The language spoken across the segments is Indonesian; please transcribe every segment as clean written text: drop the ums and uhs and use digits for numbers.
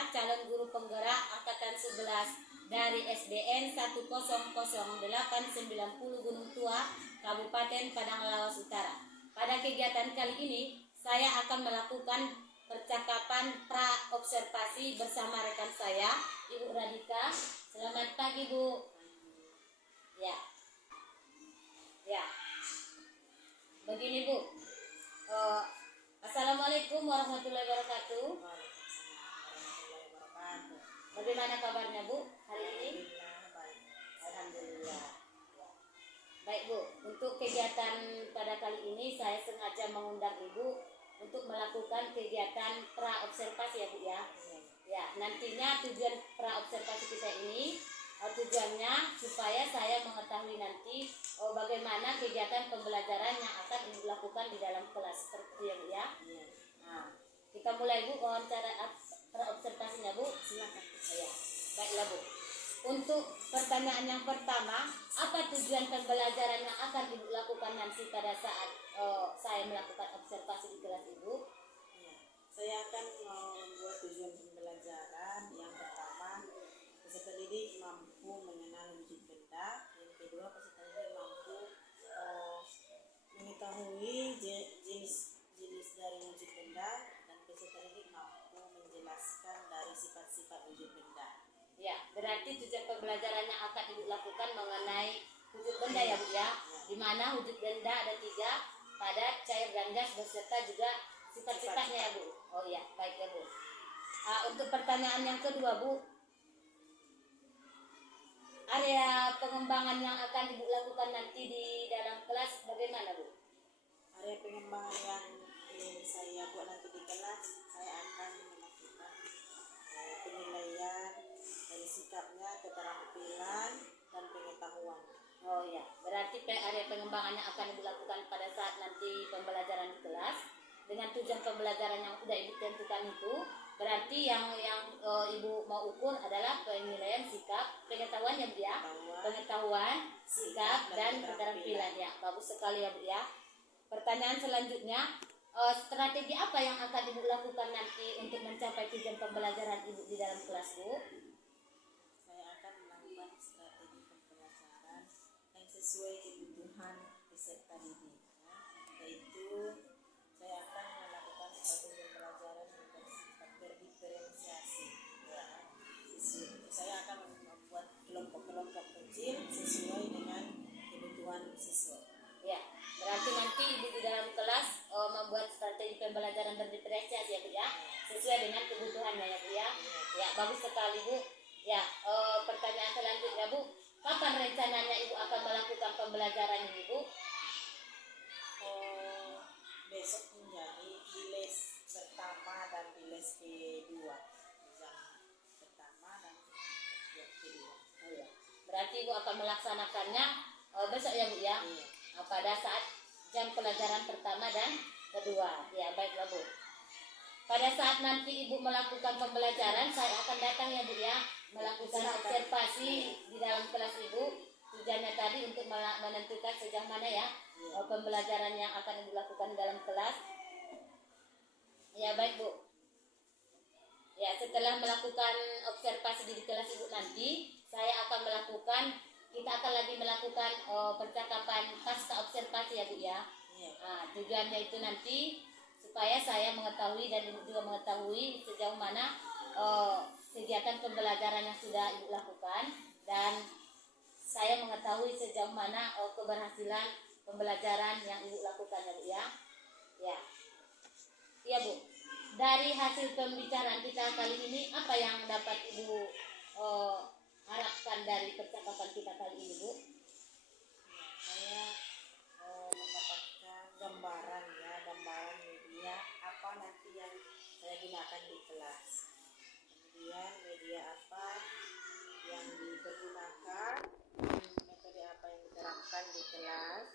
saya, calon guru penggerak angkatan 11 dari SDN 1000890 Gunung Tua, Kabupaten Padang Lawas Utara. Pada kegiatan kali ini, saya akan melakukan percakapan pra-observasi bersama rekan saya, Ibu Radika. Selamat pagi, Bu. Ya. Begini, Bu. Assalamualaikum warahmatullahi wabarakatuh. Bagaimana kabarnya, Bu, hari ini? Alhamdulillah. Baik, Bu, untuk kegiatan pada kali ini saya sengaja mengundang Ibu untuk melakukan kegiatan pra-observasi ya, Bu ya. Ya, nantinya tujuan pra-observasi kita ini tujuannya supaya saya mengetahui nanti bagaimana kegiatan pembelajaran yang akan Ibu lakukan di dalam kelas seperti ya, Bu ya. Nah, kita mulai, Bu, wawancara pra-observasinya, Bu. Silakan. Ya, baiklah, Bu. Untuk pertanyaan yang pertama, apa tujuan pembelajaran yang akan Ibu lakukan nanti pada saat saya melakukan observasi di kelas Ibu? Ya, saya akan membuat tujuan pembelajaran. Yang pertama, peserta didik mampu mengenal wujud benda. Yang kedua, peserta didik mampu mengetahui jenis dari wujud benda, dan peserta didik mampu menjelaskan dari sifat-sifat wujud benda. Ya, berarti tujuan pembelajaran yang akan Ibu lakukan mengenai wujud benda ya, Bu ya. Di mana wujud benda ada 3, padat, cair, dan gas, beserta juga sifat-sifatnya ya, Bu. Oh iya, baik ya, Bu. Untuk pertanyaan yang kedua, Bu, area pengembangan yang akan Ibu lakukan nanti di dalam kelas bagaimana, Bu? Area pengembangan yang ingin saya buat nanti di kelas, saya akan melakukan penilaian dari sikapnya, keterampilan, dan pengetahuan. Oh iya, berarti area pengembangan yang akan Ibu lakukan pada saat nanti pembelajaran di kelas dengan tujuan pembelajaran yang sudah Ibu tentukan itu, berarti yang Ibu mau ukur adalah penilaian sikap, pengetahuan ya, Bu ya. Pengetahuan, sikap, dan keterampilan ya. Bagus sekali ya, Bu ya. Pertanyaan selanjutnya, strategi apa yang akan Ibu lakukan nanti untuk mencapai tujuan pembelajaran Ibu di dalam kelas, Bu? Saya akan melakukan strategi pembelajaran yang sesuai kebutuhan peserta didik, yaitu saya akan melakukan strategi pembelajaran yang bersifat berdiferensiasi. Saya akan membuat kelompok-kelompok kecil sesuai dengan kebutuhan siswa. Ya, berarti nanti Ibu di dalam kelas membuat strategi pembelajaran berdiferensiasi ya, Bu ya, sesuai dengan kebutuhannya ya, Bu ya. Ya, bagus sekali, Bu. Ya, pertanyaan selanjutnya, Bu, kapan rencananya Ibu akan melakukan pembelajaran ini, Bu? Besok menjadi di les pertama dan di les kedua, jam pertama dan kedua. Oh ya, berarti Ibu akan melaksanakannya besok ya, Bu ya. Pada saat jam pelajaran pertama dan kedua. Ya, baiklah, Bu. Pada saat nanti Ibu melakukan pembelajaran, saya akan datang ya, Bu ya, melakukan observasi di dalam kelas Ibu. Tujuannya tadi untuk menentukan sejauh mana ya pembelajaran yang akan Ibu lakukan dalam kelas. Ya, baik, Bu. Ya, setelah melakukan observasi di kelas Ibu nanti, kita akan lagi melakukan percakapan pasca observasi ya, Bu ya. Tujuannya itu nanti supaya saya mengetahui dan Ibu juga mengetahui sejauh mana kegiatan pembelajaran yang sudah Ibu lakukan, dan saya mengetahui sejauh mana keberhasilan pembelajaran yang Ibu lakukan ya, Bu ya. Ya. Iya, Bu. Dari hasil pembicaraan kita kali ini, apa yang dapat Ibu harapkan dari percakapan kita kali ini, Bu? Saya mendapatkan gambaran media apa nanti yang saya gunakan di kelas, kemudian media apa yang dipergunakan, metode apa yang diterapkan di kelas.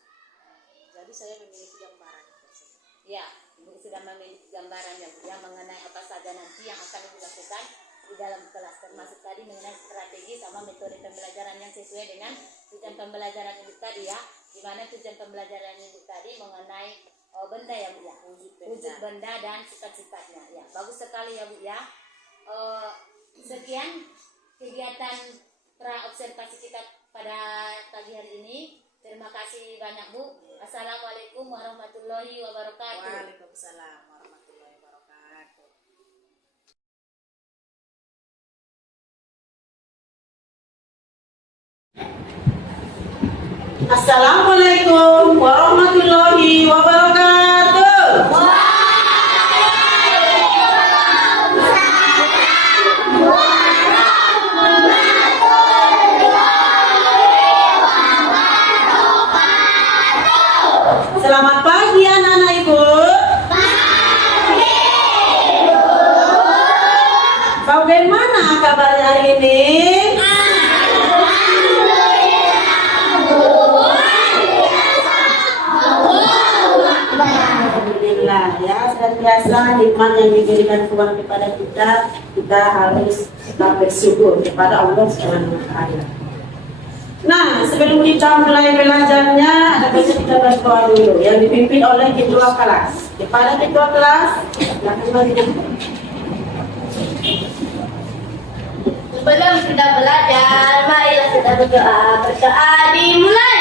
Jadi saya memiliki gambaran tersebut. Ya, Ibu sudah memiliki gambaran ya mengenai apa saja nanti yang akan Ibu lakukan di dalam kelas, termasuk tadi mengenai strategi sama metode pembelajaran yang sesuai dengan tujuan pembelajaran Ibu tadi ya, di mana tujuan pembelajaran Ibu tadi mengenai benda ya, Bu ya, wujud benda dan sifat-sifatnya ya. Bagus sekali ya, Bu ya. sekian kegiatan praobservasi kita pada pagi hari ini. Terima kasih banyak Bu. Assalamualaikum warahmatullahi wabarakatuh. Waalaikumsalam warahmatullahi wabarakatuh. Assalamualaikum warahmatullahi wabarakatuh. Selamat pagi anak-anak Ibu. Bagaimana kabarnya hari ini? Alhamdulillah ya, senantiasa nikmat yang diberikan Tuhan kepada kita harus tetap bersyukur kepada Allah Subhanahu wa taala. Nah, sebelum kita mulai belajarnya, ada baca kita berdoa dulu yang dipimpin oleh ketua kelas. Kepada ketua kelas, silakan mari. Sebelum kita belajar, marilah kita berdoa. Berdoa dimulai.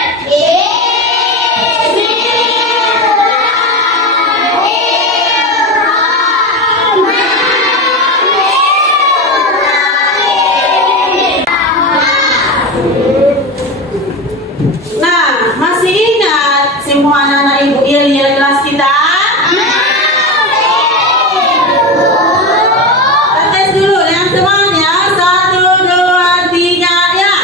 Nah, masih ingat semua anak-anak Ibu yel-yel kelas kita? Tes dulu yang semuanya. 1, 2, 3 ya.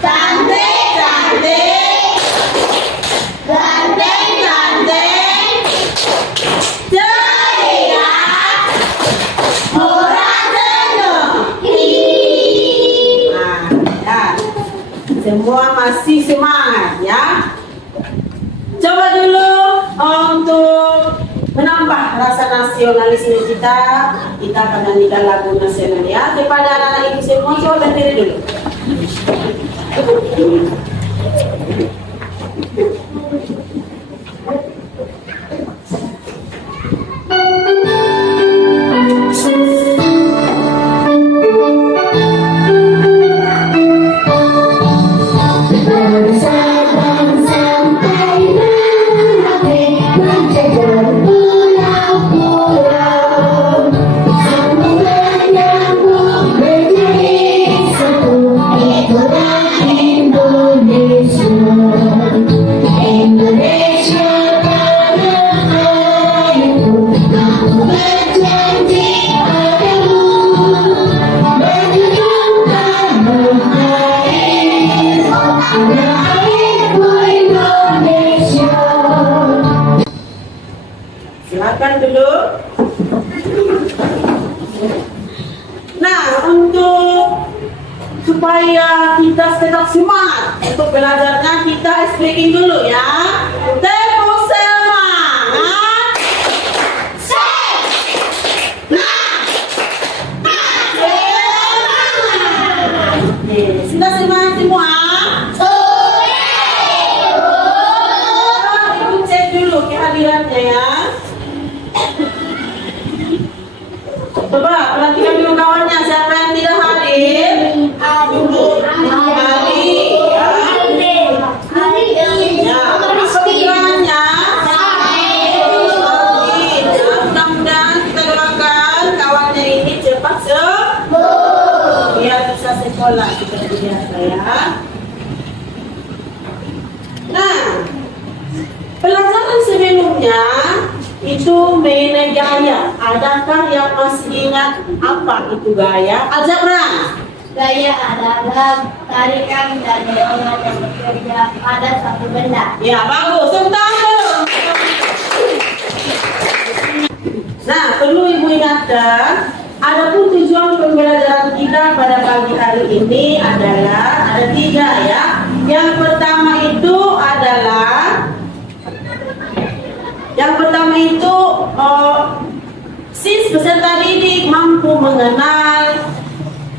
Cantik, cantik. Ganteng, ganteng. Ceria. Murah senyum. Nah, ya. Semua masih semangat ya. Coba dulu untuk menambah rasa nasionalisme kita akan nyanyikan lagu nasional ya. Kepada anak-anak Ibu semua, coba berdiri dulu. Silakan dulu. Nah, untuk supaya kita tetap semangat untuk belajarnya, kita speaking dulu ya. Tempo semangat. Sudah semangat semua? Ibu cek dulu kehadirannya ya. Coba perhatikan dulu kawannya, siapa yang tidak hadir? Ya, apa tujuannya? Mudah-mudahan kita doakan kawannya ini cepat sembuh biar bisa sekolah seperti biasa ya. Nah, pelajaran sebelumnya itu mengenai gaya. Adakah yang masih ingat apa itu gaya? Aljabar. Gaya adalah tarikan dan dorongan yang bekerja pada satu benda. Ya, bagus. Tepuk tangan. Nah, perlu Ibu ingatkan, adapun tujuan pembelajaran kita pada pagi hari ini adalah ada 3 ya. Yang pertama itu adalah sis peserta didik mampu mengenal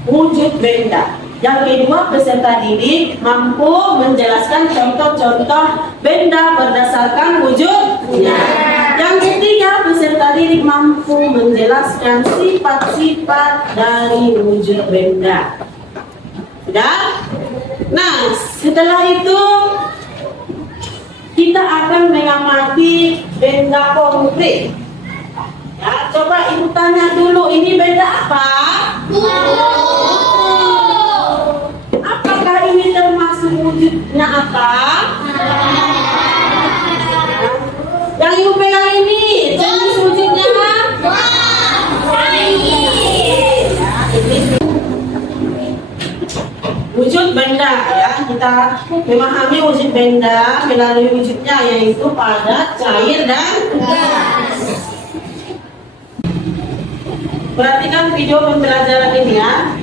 wujud benda. Yang kedua, peserta didik mampu menjelaskan contoh-contoh benda berdasarkan wujud Ya. Yang ketiga, peserta didik mampu menjelaskan sifat-sifat dari wujud benda. Sudah? Nah, setelah itu kita akan mengamati benda konkret. Ya, coba ibu tanya dulu, ini benda apa? Apakah ini termasuk wujudnya apa? Yang ibu pegang ini, jenis wujudnya apa? Wujud benda, ya, kita memahami wujud benda melalui wujudnya, yaitu padat, cair, dan gas. Perhatikan video pembelajaran ini ya.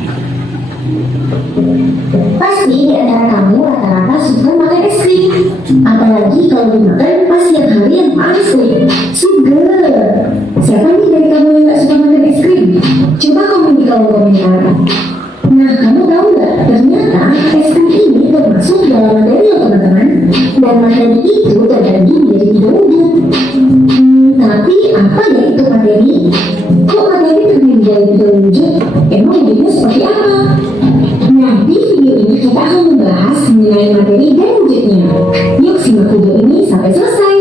Pasti di antara kamu rata-rata suka makan es krim. Apalagi kalau dimakan pas tiap hari yang paling krim. Sugar. Siapa nih dari kamu yang gak suka makan es krim? Coba komen di kolom komentar. Nah, kamu tahu nggak? Ternyata es krim ini termasuk dalam materi loh teman-teman. Dan materi itu terbagi menjadi 3 wujud. Tapi apa ya itu materi? Kok materi terbagi menjadi 3 wujud? Emang wujudnya seperti apa? Nah, di video ini kita akan membahas mengenai materi dan wujudnya. Yuk simak video ini sampai selesai.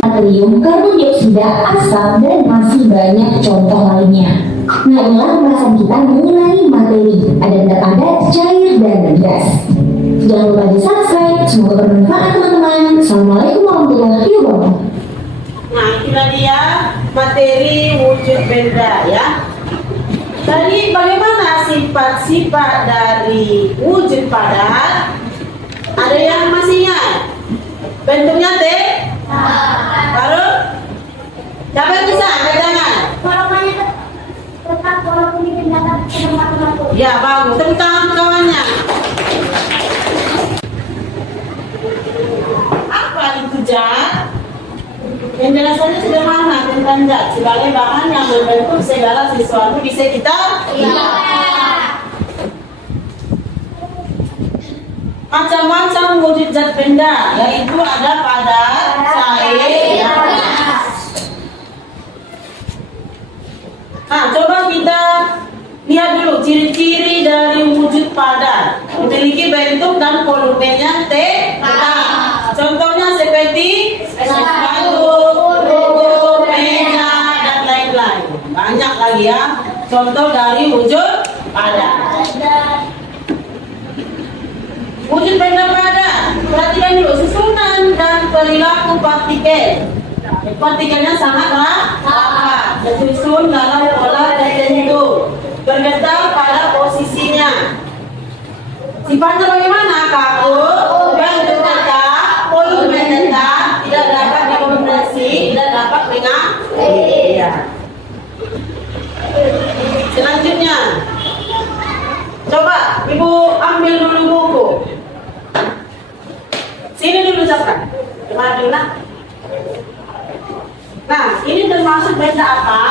Natrium, karbon dioksida, asam, dan masih banyak contoh lainnya. Nah, inilah pembahasan kita mengenai materi. Ada benda padat, cair, dan gas. Jangan lupa di subscribe. Semoga bermanfaat teman-teman. Assalamualaikum warahmatullahi wabarakatuh. Nah, itulah dia materi wujud benda ya. Tadi bagaimana sifat-sifat dari wujud padat? Ada yang masih ingat? Bentuknya T? Baru? Siapa yang bisa? Angkat tangan. Ya, bagus. Tepuk tangan kawannya. Apa itu zat? Penjelasannya sederhana tentang zat sebagai bahan yang membentuk segala sesuatu bisa kita macam-macam wujud zat benda, yaitu ada padat, cair, dan gas. Nah, coba kita lihat dulu ciri-ciri dari wujud padat. Memiliki bentuk dan volumenya tetap. Contohnya seperti sepatu, logo, meja, dan lain-lain. Banyak lagi ya contoh dari wujud padat. Wujud benda padat. Perhatikan dulu susunan dan perilaku partikel. Partikelnya sangatlah rapat, tersusun dalam pola tertentu, bergetar pada posisinya. Sifatnya bagaimana? Kaku, bentuk tetap, volume tetap, tidak dapat dikompresi, tidak dapat mengalir. Selanjutnya, coba ibu ambil dulu buku. Sini dulu siapa? Kemana dulu nak? Nah, ini termasuk benda apa?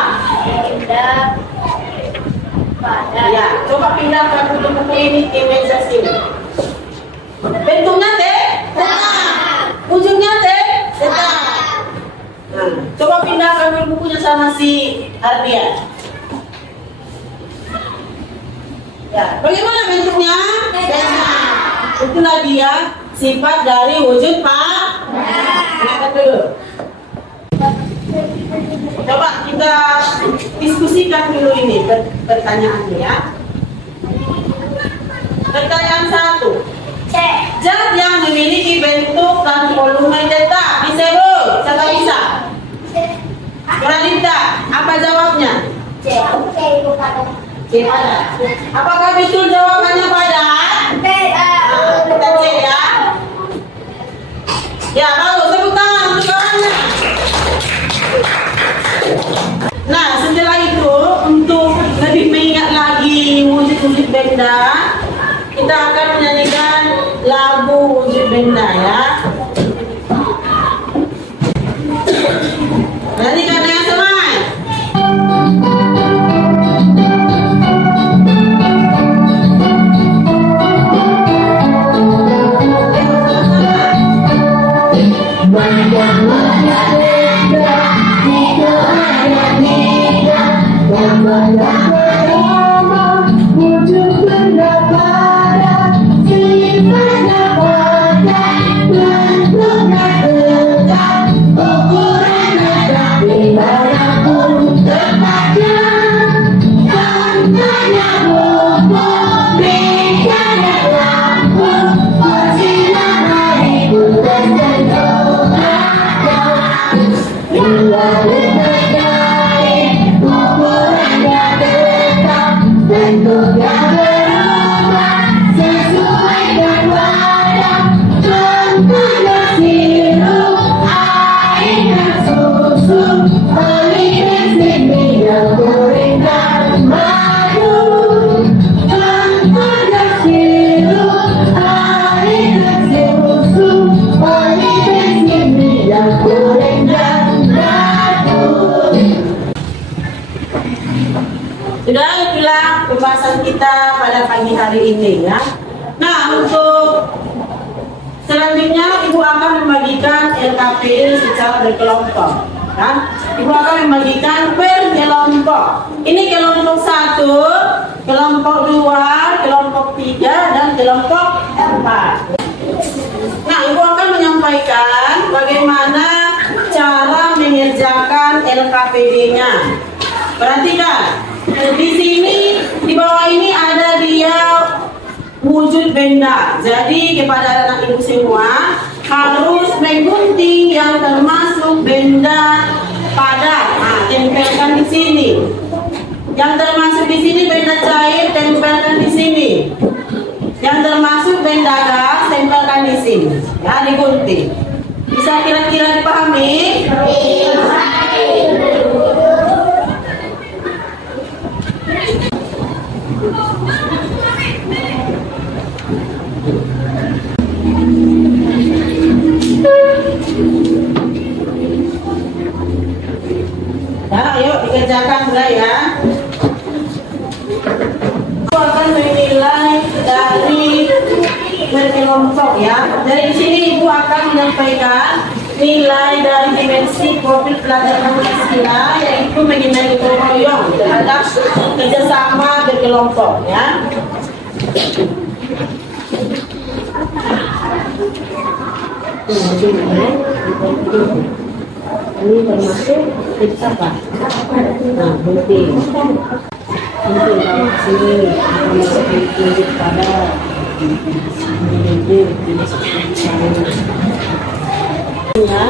Benda padat. Ya, coba pindahkan buku ini ke meja sini. Bentuknya tetap. Ujungnya tetap. Nah, coba pindahkan bukunya sama si Ardian. Ya, bagaimana bentuknya? Tetap. Itulah dia sifat dari wujud padat. Lihat dulu. Coba kita diskusikan dulu ini pertanyaannya ya. Pertanyaan 1. Zat yang memiliki bentuk dan volume tetap disebut. Siapa bisa? Pradipta, apa jawabnya? C padat. Apakah betul jawabannya padat? Kita cek ya. Ya, bagus. Tepuk tangan untuk kawannya. Nah, setelah itu untuk lebih mengingat lagi wujud-wujud benda, kita akan menyanyikan lagu wujud benda ya. Nyanyikan dengan semangat. yang pertama wujud benda pada sifatnya wajar, bentuknya tetap, ukurannya dimanapun tempatnya. Contohnya buku, meja dan lampu, bersinar hariku tersenyum ada. Bila berdaya, ukurannya tetap, bentuknya berubah sesuai dengan wadah. Contohnya sirup, air dan susu, oli bensin, minyak goreng dan madu. Contohnya sirup, air dan susu, oli bensin, minyak goreng dan madu. Sudah itulah pembahasan kita pada pagi hari ini ya. Nah, untuk selanjutnya Ibu akan membagikan LKPD secara berkelompok. Ya. Ibu akan membagikan per kelompok. Ini kelompok 1, kelompok 2, kelompok 3, dan kelompok 4. Nah, Ibu akan menyampaikan bagaimana cara mengerjakan LKPD-nya. Perhatikan, di sini di bawah ini ada dia wujud benda. Jadi kepada anak ibu semua harus menggunting yang termasuk benda padat. Nah, tempelkan di sini. Yang termasuk di sini benda cair, tempelkan di sini. Yang termasuk benda gas, tempelkan di sini. Ya, digunting. Bisa kira-kira dipahami? Ya, ayo dikerjakan mulai ya. Aku akan menilai dari berkelompok ya. Dari sini Ibu akan menyampaikan nilai dari dimensi profil pelajaran Pancasila, yaitu mengenai gotong royong terhadap kerjasama berkelompok ya. Ini termasuk tips apa? Nah, gunting. Gunting bawah sini, masuk wujud pada gunting, dimasukkan ke sana. Ya,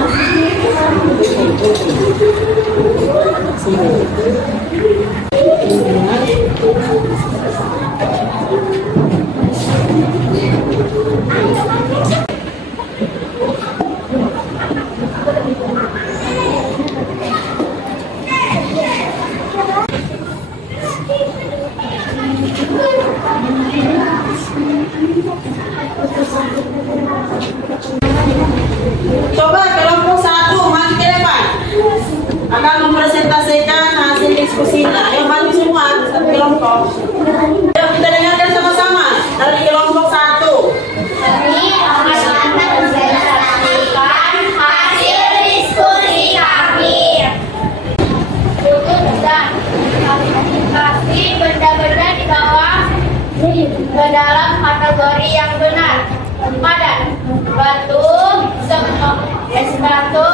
sini. Coba kelompok 1 maju ke depan. Akan mempresentasikan hasil diskusinya. Ayo maju semua satu kelompok. Ayo kita dengarkan sama-sama dari kelompok 1. Kami akan mempresentasikan hasil diskusi kami. Untuk dan klasifikasi benda-benda di bawah ke dalam kategori yang benar. Padat, batu, semok, es batu,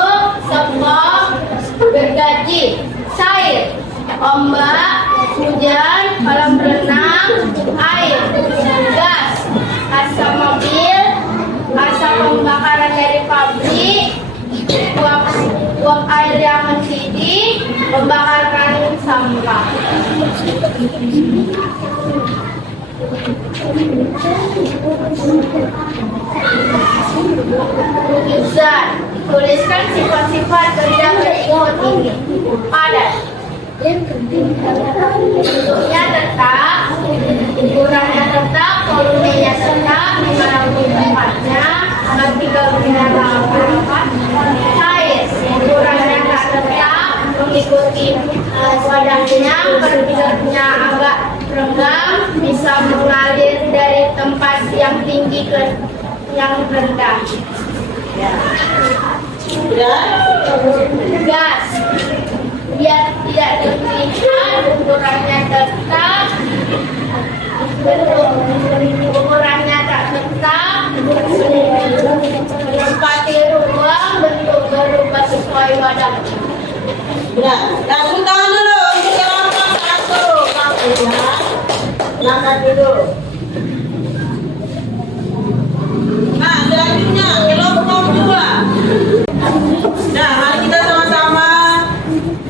semok, gergaji, cair, ombak, hujan, kolam renang, air, gas, asap mobil, asap pembakaran dari pabrik, uap air yang mendidih, pembakaran sampah. Zat, tuliskan sifat-sifat benda berikut ini. Padat, bentuknya tetap, ukurannya tetap, volumenya tetap, dimanapun tempatnya, tiga benda rapat. Cair, ukurannya tak tetap, mengikuti wadahnya, bentuknya agak renggang, bisa mengalir dari tempat yang tinggi ke yang rendah. Ya. Gas, biar tidak terlihat ukurannya tetap, ukurannya tak tetap, menempati ruang bentuk berubah sesuai wadah. Nah, tepuk tangan dulu untuk kelompok 1. Silakan dulu. Nah, selanjutnya kelompok 2. Nah, mari kita sama-sama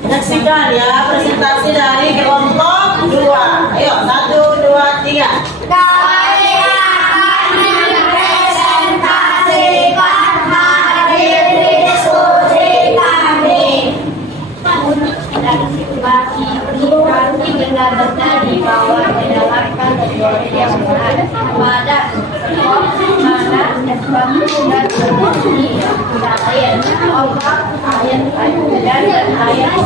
saksikan ya presentasi dari kelompok 2. Ayo, 1, 2, 3. Kami akan mempresentasikan hasil diskusi kami. Bagi kami benar-benar di bawah menjalankan teori yang benar pada mana dan berfungsi ayat Allah, ayat dan ayat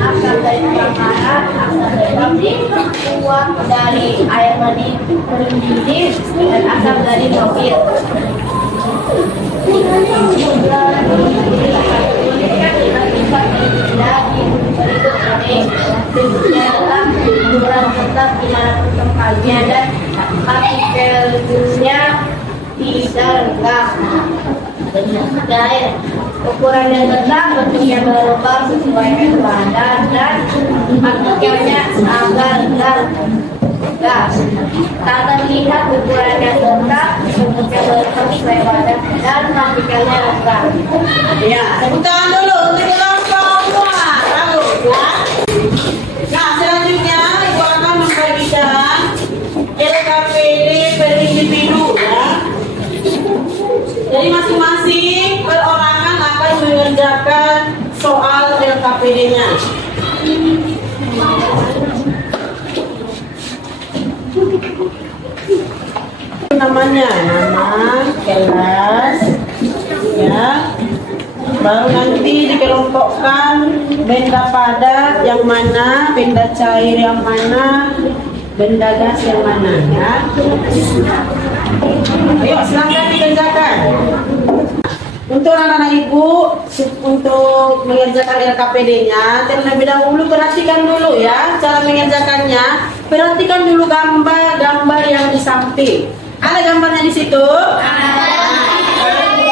asal dari kamera, asal dari uang dari air mani berlindih dan asal dari mobil. Tetap dimanapun tempatnya dan partikelnya tidak ukuran yang tetap, bentuknya berubah sesuai dengan badan dan partikelnya agar gas tak terlihat, ukurannya tetap, bentuknya berubah sesuai badan dan partikelnya rendah. Ya, tepuk tangan dulu untuk kelompok 2. Bagus ya. Nah, selanjutnya Ibu akan membagikan LKPD per individu ya. Jadi masing-masing perorangan akan mengerjakan soal LKPD-nya. Namanya, nama, kelas, ya. Baru nanti dikelompokkan benda padat yang mana, benda cair yang mana, benda gas yang mana ya. Ayo silakan dikerjakan. Untuk anak-anak ibu untuk mengerjakan LKPD-nya terlebih dahulu perhatikan dulu ya cara mengerjakannya. Perhatikan dulu gambar-gambar yang di samping. Ada gambarnya di situ?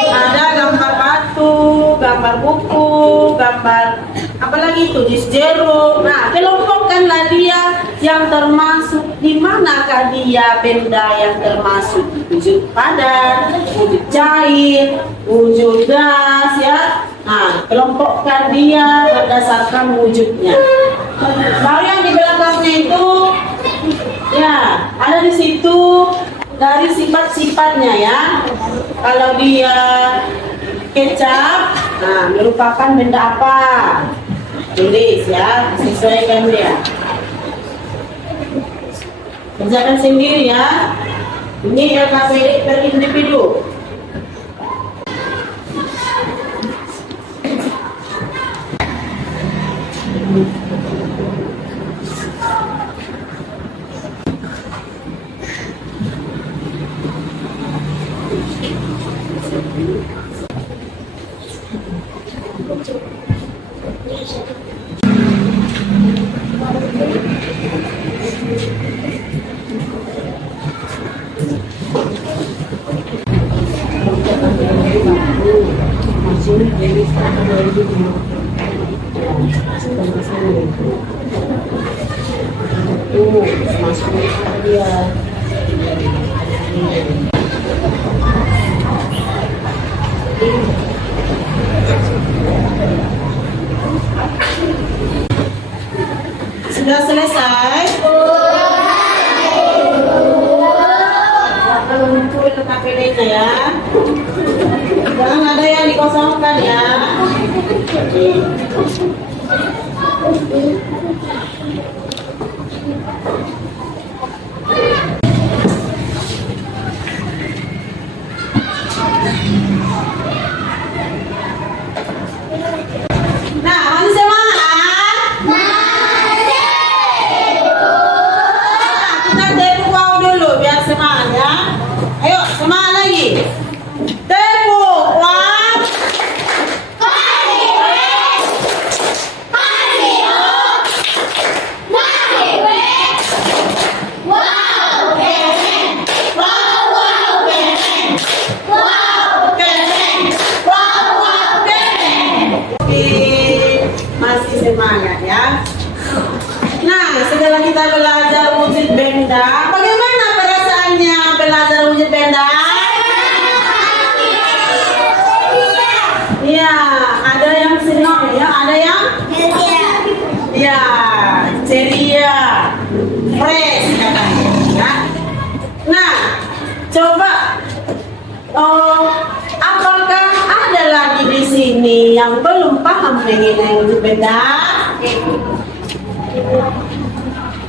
Ada gambar batu, gambar buku, gambar apalagi itu dis jeruk. Nah, kelompokkanlah dia yang termasuk di manakah dia benda yang termasuk wujud padat, wujud cair, wujud gas ya. Nah, kelompokkan dia berdasarkan wujudnya. Lalu yang di belakangnya itu ya ada di situ dari sifat-sifatnya ya. Kalau dia kecap, nah merupakan benda apa? Tulis ya, sesuaikan dia. Kerjakan sendiri ya. Ini LKPD per individu. Sudah selesai? Akan muncul LKPD-nya ya. Jangan ada yang dikosongkan ya. Nah, masih semangat? Kita tepuk wow dulu biar semangat ya. Ayo, semangat lagi. Tepuk wow. setelah kita belajar wujud benda, bagaimana perasaannya belajar wujud benda? Ya, ada yang senang ya, ada yang ya, ceria, fresh katanya. Ya. Nah, coba apakah ada lagi di sini yang belum paham mengenai wujud benda?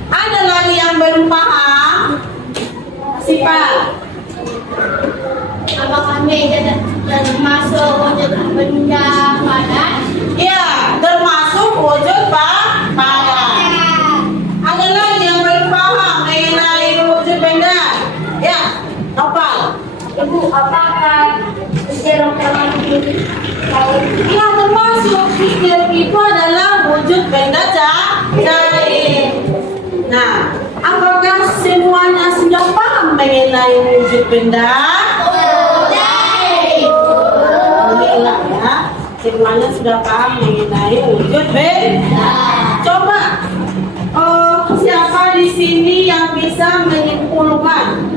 Ada lagi yang belum paham? Sifat. Apakah meja termasuk wujud benda padat? Ya, termasuk wujud padat. Ada lagi yang belum paham mengenai wujud benda? Ya, apa? Ibu, apakah sejarah termasuk? Ya, termasuk pikir itu adalah wujud benda cair. Nah, apakah semuanya sudah paham mengenai wujud benda? Alhamdulillah ya, semuanya sudah paham mengenai wujud benda. Coba, siapa di sini yang bisa menyimpulkan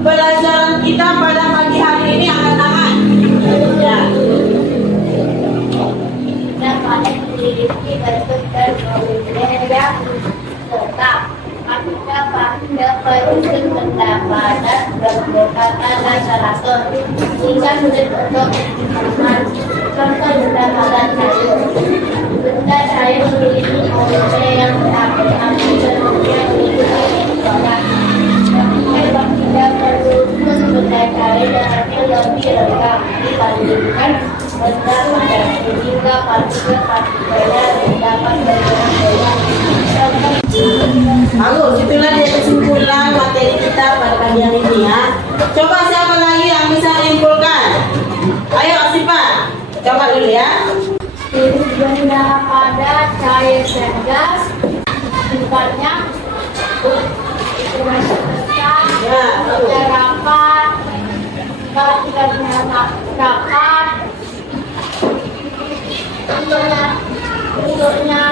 pelajaran kita pada pagi hari ini? Angkat tangan. Ya. Dapat memiliki bentuk dan model yang tetap. Apakah dapat wujud benda padat berdasarkan dasar sehingga sulit untuk ditemukan. Contoh benda padat cair. Benda cair memiliki model yang berapi-api dan kemudian memiliki banyak. Memang tidak perlu benda cair dengan lebih lengkap dibandingkan benda padat sehingga partikel-partikelnya dapat bergerak. Bagus, itulah dia kesimpulan materi kita pada pagi hari ini ya. Coba siapa lagi yang bisa menyimpulkan? Ayo Asifah, coba dulu ya. Benda padat cair dan gas sifatnya besar, Ya, betul. rapat, partikelnya rapat, bentuknya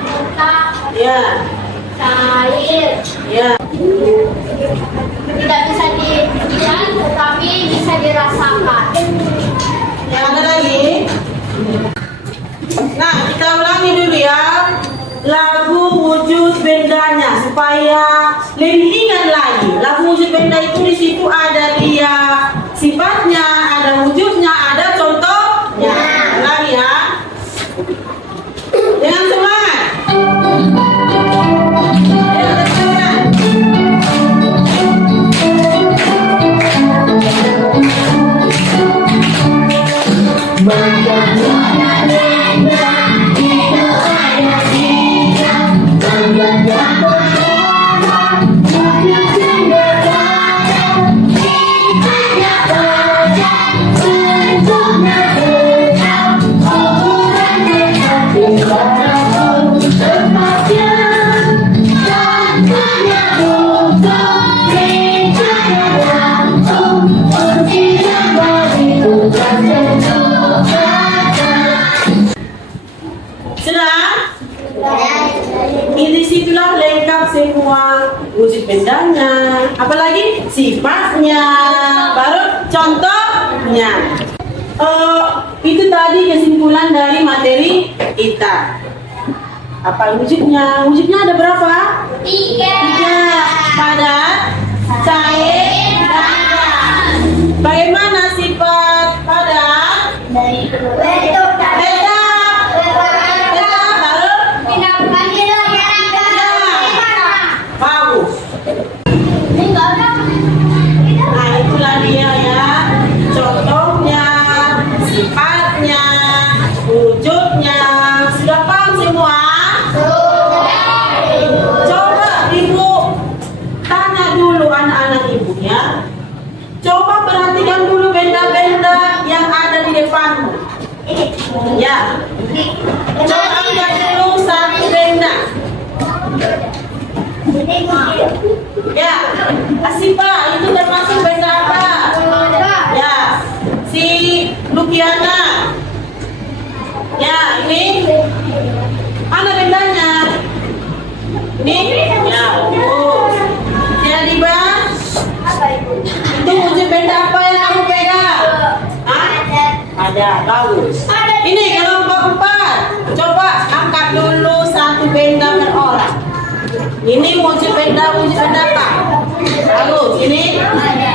kotak, Ya, cair, ya. tidak bisa dilihat tetapi bisa dirasakan. Yang ada lagi? Nah, kita ulangi dulu ya lagu wujud bendanya supaya lebih ingat lagi. Lagu wujud benda itu di situ ada dia sifatnya, ada wujudnya, ada contohnya. Ulangi ya. Dengan semangat. Ayo, semangat. Sudah? Ini situlah lengkap semua wujud bendanya, apalagi sifatnya, baru contohnya. Itu tadi kesimpulan dari materi kita. Apa wujudnya? Wujudnya ada berapa? 3. Padat, cair, dan gas. Bagaimana sifat padat? Bentuk Beda. Bagus. Nah, itulah dia ya. Contohnya, sifatnya, wujudnya. Sudah paham semua? Coba Ibu tanya dulu anak-anak Ibu ya. Coba perhatikan dulu benda-benda yang ada di depanmu. Ya. Coba lihat dulu satu benda. Ya, Asifa, itu termasuk benda apa? Ya, si Lukiana. Ya, ini mana bendanya? Ini Ini? Ya, bagus. Jadi Bang, itu wujud benda apa yang kamu pegang? Hah? Ada, bagus. Ini kelompok 4. Coba angkat dulu satu benda per orang. Ini wujud benda apa? Bagus. Ini?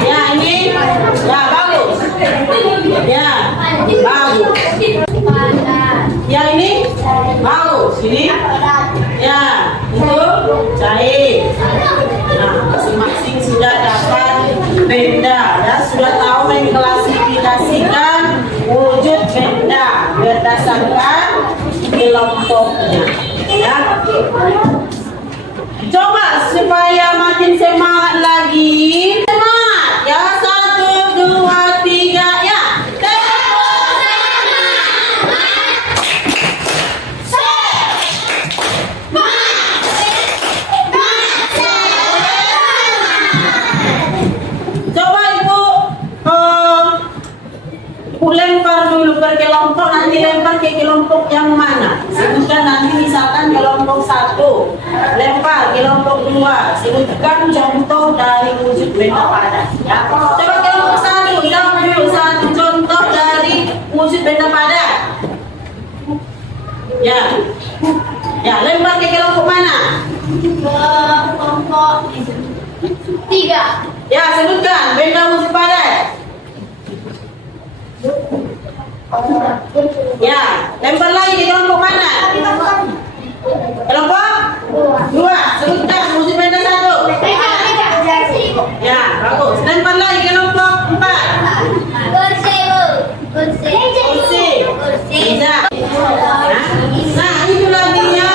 Ya, ini? Ya, bagus. Ya, bagus. Ya, ini? Bagus. Ini? Ya, itu cair. Nah, masing-masing sudah dapat benda dan sudah tahu mengklasifikasikan wujud benda berdasarkan kelompoknya. Ya. Coba supaya makin semangat lagi. Semangat. Ya, 1, 2, 3, ya. Coba Ibu lempar dulu per kelompok, nanti lempar ke kelompok yang mana. Sebutkan nanti misalkan kelompok 1, lempar kelompok 2, sebutkan contoh dari wujud benda padat. Ya. Coba kelompok 1, jawab dulu satu contoh dari wujud benda padat. Ya, ya lempar ke kelompok mana? Kelompok 3. Ya, sebutkan benda wujud padat. Ya, lempar lagi ke kelompok mana? Kelompok 2. Sebutkan wujud benda 1. Ya, bagus. Lempar lagi ke kelompok 4. Kursi. Bisa. Nah, itulah dia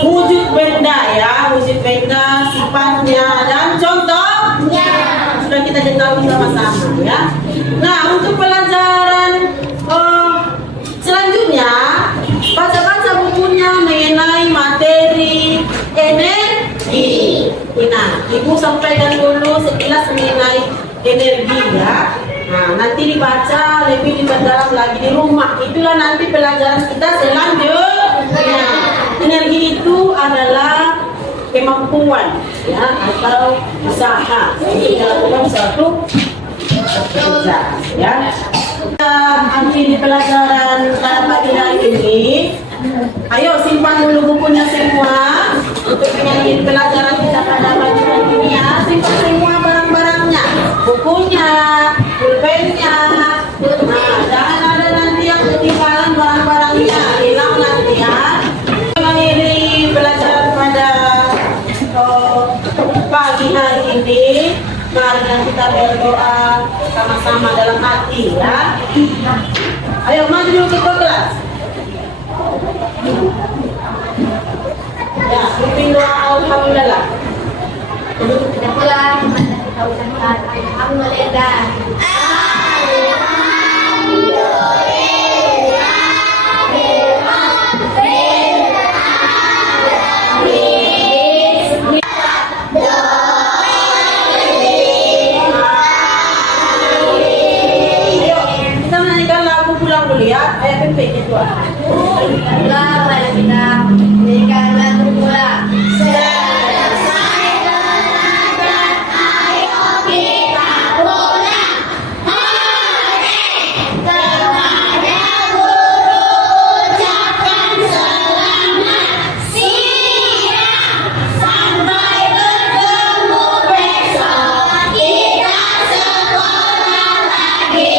wujud benda ya, wujud benda, sifatnya dan contohnya. Sudah kita ketahui sama-sama ya. Nah, untuk pelajaran selanjutnya baca-baca bukunya mengenai materi energi. Nah, Ibu sampaikan dulu sekilas mengenai energi ya. Nah, nanti dibaca lebih dalam lagi di rumah. Itulah nanti pelajaran kita selanjutnya. Energi itu adalah kemampuan ya atau usaha untuk dilakukan suatu kerja ya. Kita akhiri pelajaran pada pagi hari ini. Ayo simpan dulu bukunya semua untuk mengakhiri pelajaran kita pada pagi hari ini ya. Simpan semua barang-barangnya, bukunya, pulpennya. Nah, jangan ada nanti yang ketinggalan barang-barangnya, hilang nanti ya. Mengakhiri pelajaran pada pagi hari ini, mari kita berdoa sama-sama dalam hati ya. Ayo maju dulu ke kelas. Ya, pimpin doa alhamdulillah. Alhamdulillah. Dulu ya, ayah pimpin itu. Allah pada kita berikan lagu pula. Ayo kita pulang. Kepada guru ucapkan selamat siang. Sampai bertemu besok. Kita sekolah lagi.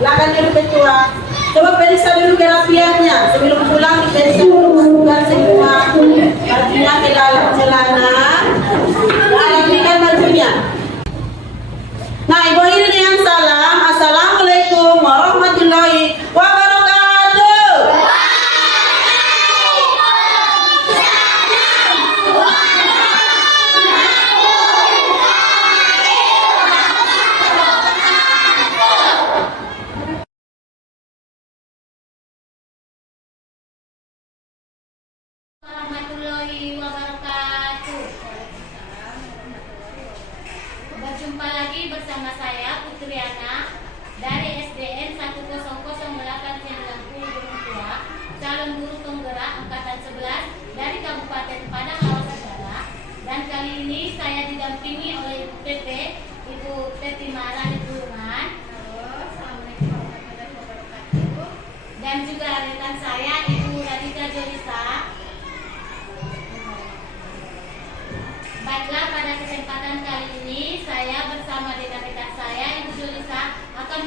Silakan dulu ketua. Coba periksa dulu kerapiannya. Sebelum pulang diperiksa dulu masukkan semua bajunya ke dalam celana. Rapikan bajunya. Nah, Ibu akhiri dengan salam. Assalamualaikum warahmatullahi wabarakatuh. Warahmatullahi wabarakatuh.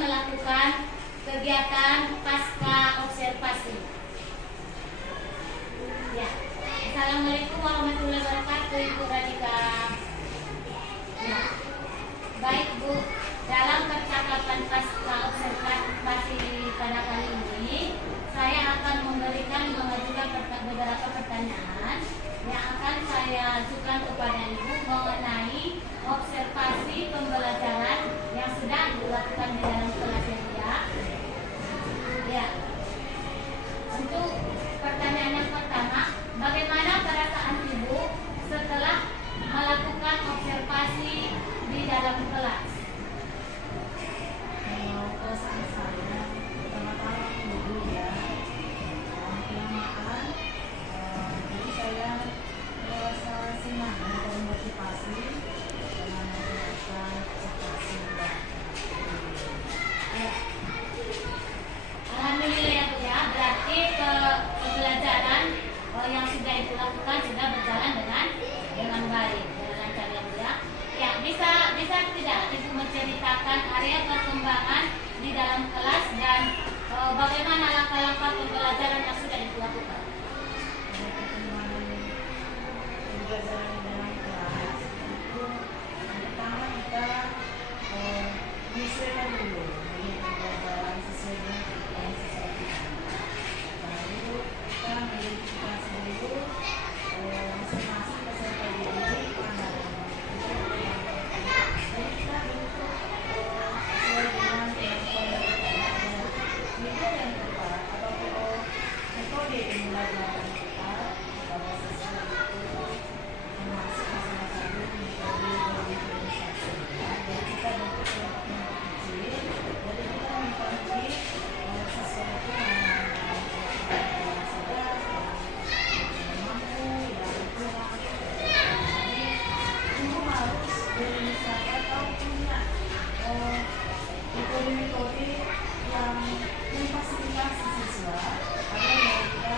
melakukan kegiatan pasca observasi. Ya. Assalamualaikum warahmatullahi wabarakatuh, Ibu Radika. Ya. Baik Bu, dalam percakapan pasca observasi pada kali ini, saya akan mengajukan beberapa pertanyaan yang akan saya ajukan kepada Ibu mengenai observasi pembelajaran yang sedang dilakukan di dalam kelas ya. Ya. Untuk pertanyaan yang pertama, bagaimana perasaan Ibu setelah melakukan observasi di dalam kelas? Kalau perasaan saya pertama-tama dulu ya, kelamaan, jadi saya merasa senang dan termotivasi dengan melakukan observasi. Ya. Alhamdulillah ya Bu ya, berarti pembelajaran yang sudah Ibu lakukan sudah berjalan dengan baik, dengan lancar ya Bu ya. Ya, bisa tidak Ibu menceritakan area perkembangan di dalam kelas dan bagaimana langkah-langkah pembelajaran yang sudah Ibu lakukan? Perkembangan pembelajaran di dalam kelas itu yang pertama kita menyesuaikan dulu dengan pembelajaran sesuai dengan kebutuhan siswa kita. Lalu kita mengidentifikasi dulu masing-masing peserta didik mana yang dan kita bentuk sesuai dengan kemampuan mereka dan metode yang tepat atau metode pembelajaran kita pada siswa itu termasuk salah satu metode berorganisasi. Jadi kita bentuk kelompok kecil, jadi kita mengetahui siswa itu mana yang cerdas, yang mampu, yang kurang. Jadi guru harus berinisiatif atau punya metode-metode yang memfasilitasi siswa agar mereka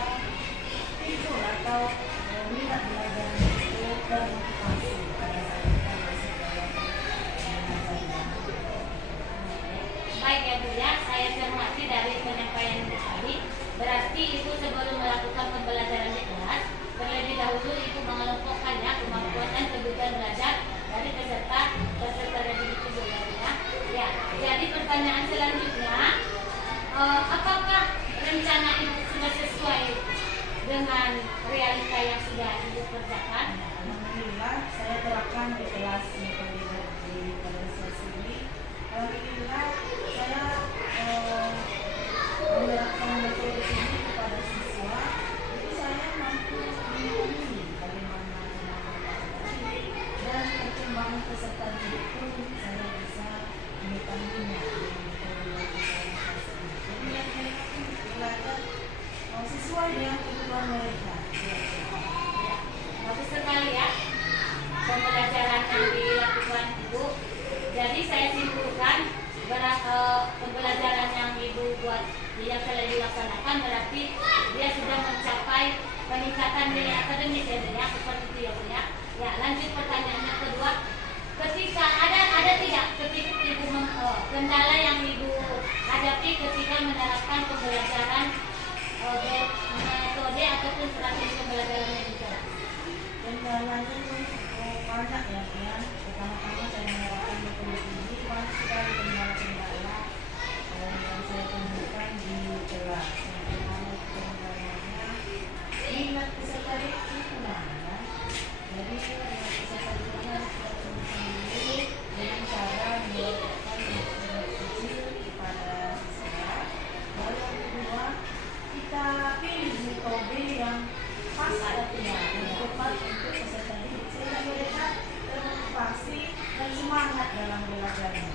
tidur atau minat belajar itu termotivasi pada saat kita masuk dalam belajar. Baik ya Bu ya, saya cermati dari penyampaian Ibu tadi. Berarti Ibu sebelum melakukan pembelajaran di kelas, terlebih dahulu Ibu mengelompokkannya kemampuan dan kebutuhan belajar dari peserta didik Ibu ya. Ya, jadi pertanyaan selanjutnya, apakah rencana Ibu sudah sesuai dengan realita yang sudah Ibu kerjakan? Alhamdulillah saya terapkan di kelas metode berorganisasi ini. Alhamdulillah saya menerapkan metode ini kepada siswa. Jadi saya mampu mengetahui bagaimana kemampuan dan perkembangan peserta didik pun saya bisa mengetahuinya dengan metode organisasi ini. Jadi yang mereka pun belajar sesuai dengan kebutuhan mereka. Ya, bagus sekali ya pembelajaran yang dilakukan Ibu. Jadi saya simpulkan pembelajaran yang Ibu buat yang telah dilaksanakan berarti dia sudah mencapai peningkatan nilai akademis ya, seperti itu ya Bu ya. Ya, lanjut pertanyaan yang kedua. Ketika ada tidak kendala yang Ibu hadapi ketika menerapkan pembelajaran metode ataupun strategi pembelajaran yang dicoba? Kendalanya itu banyak ya. Pertama-tama saya menerapkan metode ini banyak sekali kendala-kendala yang saya temukan di kelas. Yang pertama kendalanya minat peserta didik kurang ya. Jadi minat peserta didiknya kita temukan dulu dengan cara melakukan metode kecil kepada siswa. Lalu yang kedua kita pilih metode yang pas adanya yang tepat untuk peserta didik sehingga mereka termotivasi dan semangat dalam belajarnya.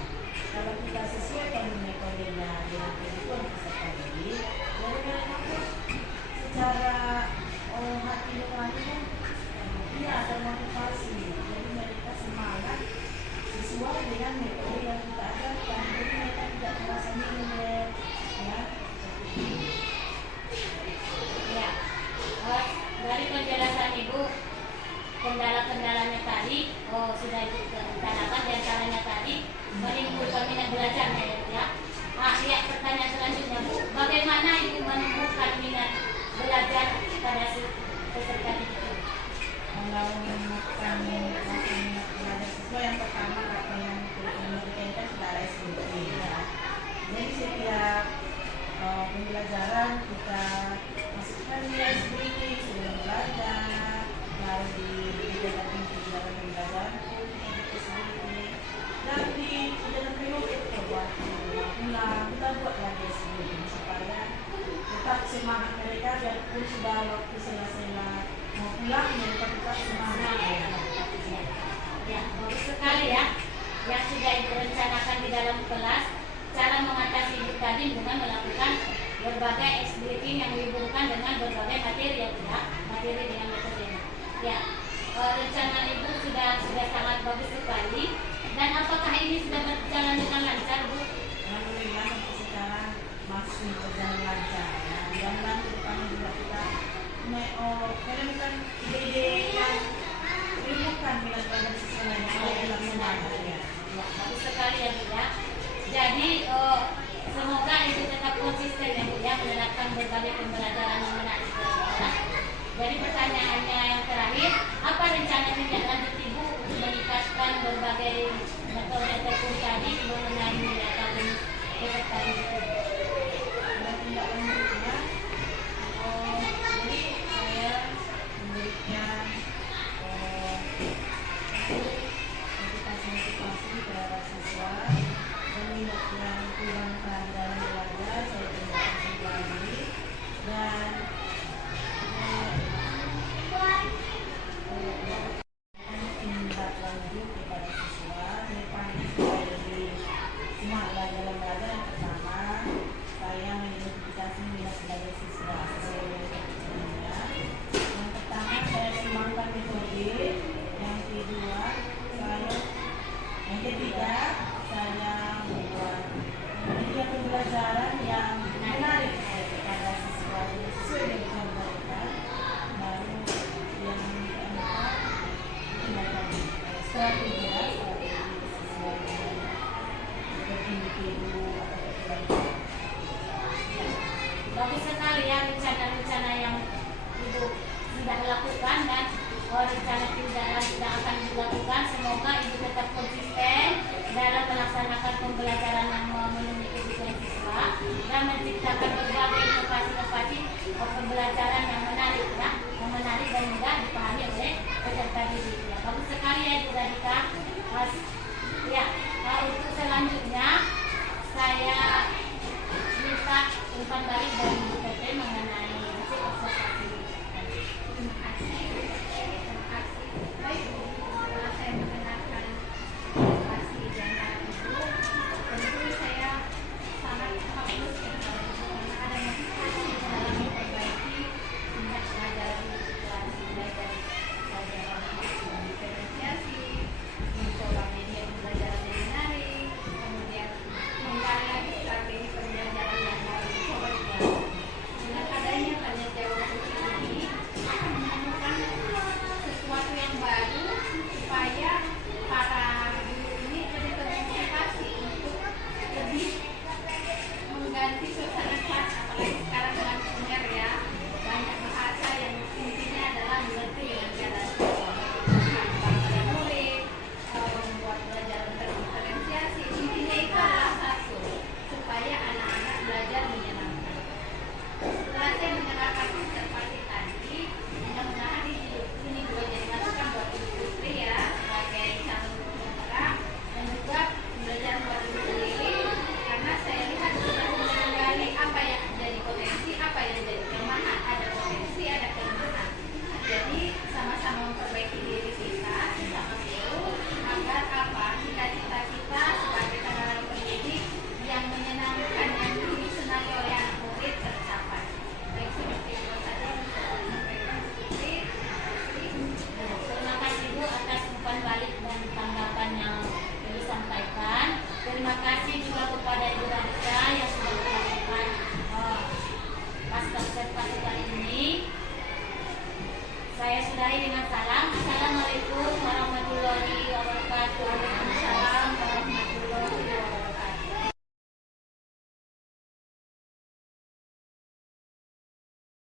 Kalau kita sesuaikan metodenya dengan kebutuhan peserta didik, jadi mereka pun secara hati nurani pun dia termotivasi. Jadi mereka semangat sesuai dengan metode yang kita ajarkan. Jadi mereka tidak merasa minder, ya. Ya, dari penjelasan Ibu, kendala-kendalanya tadi sudah Ibu utarakan, diantaranya tadi menimbulkan minat belajarnya ya. semangat mereka biarpun sudah waktu selesai mau pulang mereka tetap semangat. Ya, bagus sekali ya. Yang sudah direncanakan di dalam kelas, cara mengatasi ibu tadi dengan melakukan berbagai activity yang dihubungkan dengan berbagai materi ya, Bu, ya. Materi dengan metode. Ya, rencana ibu sudah sangat bagus sekali. Dan apakah ini sudah berjalan dengan lancar, Bu? Alhamdulillah sampai sekarang masih berjalan lancar. Nah, mudah-mudahan ke depannya juga kita menemukan ide-ide yang menemukan minat bakat siswa yang dilaksanakan. Ya, bagus sekali ya, Bu, ya. Jadi semoga ibu tetap konsisten ya, Bu, ya, menerapkan berbagai pembelajaran yang menarik di sekolah. Jadi pertanyaannya yang terakhir, apa rencana tindak lanjut ibu untuk meningkatkan berbagai metode teknik tadi mengenai nilai akademik peserta didik? Dan tindak lanjutnya, jadi saya memberikan motivasi kepada siswa dan minat yang kurang dalam belajar saya tingkatkan kembali dan tindak lanjut kepada siswa depannya supaya lebih semangat dalam belajar. Yang pertama, saya mengidentifikasi minat belajar siswa sesuai dengan kebutuhannya. Yang pertama, saya kembangkan metode. Yang ketiga, saya membuat media pembelajaran yang menarik kepada siswa sesuai dengan mereka. Baru yang keempat, tindakan strategi sesuai dengan individu atau Bagus sekali ya rencana-rencana yang ibu sudah lakukan dan rencana tindak lanjut yang akan dilakukan. Semoga ibu tetap konsisten dalam melaksanakan pembelajaran yang memenuhi kebutuhan siswa dan menciptakan berbagai inovasi-inovasi pembelajaran yang menarik ya, yang menarik dan mudah dipahami oleh peserta didik. Ya, bagus sekali ya Ibu Radika. Ya, untuk selanjutnya saya minta umpan balik dari Ibu Tete mengenai hasil observasi. Terima kasih.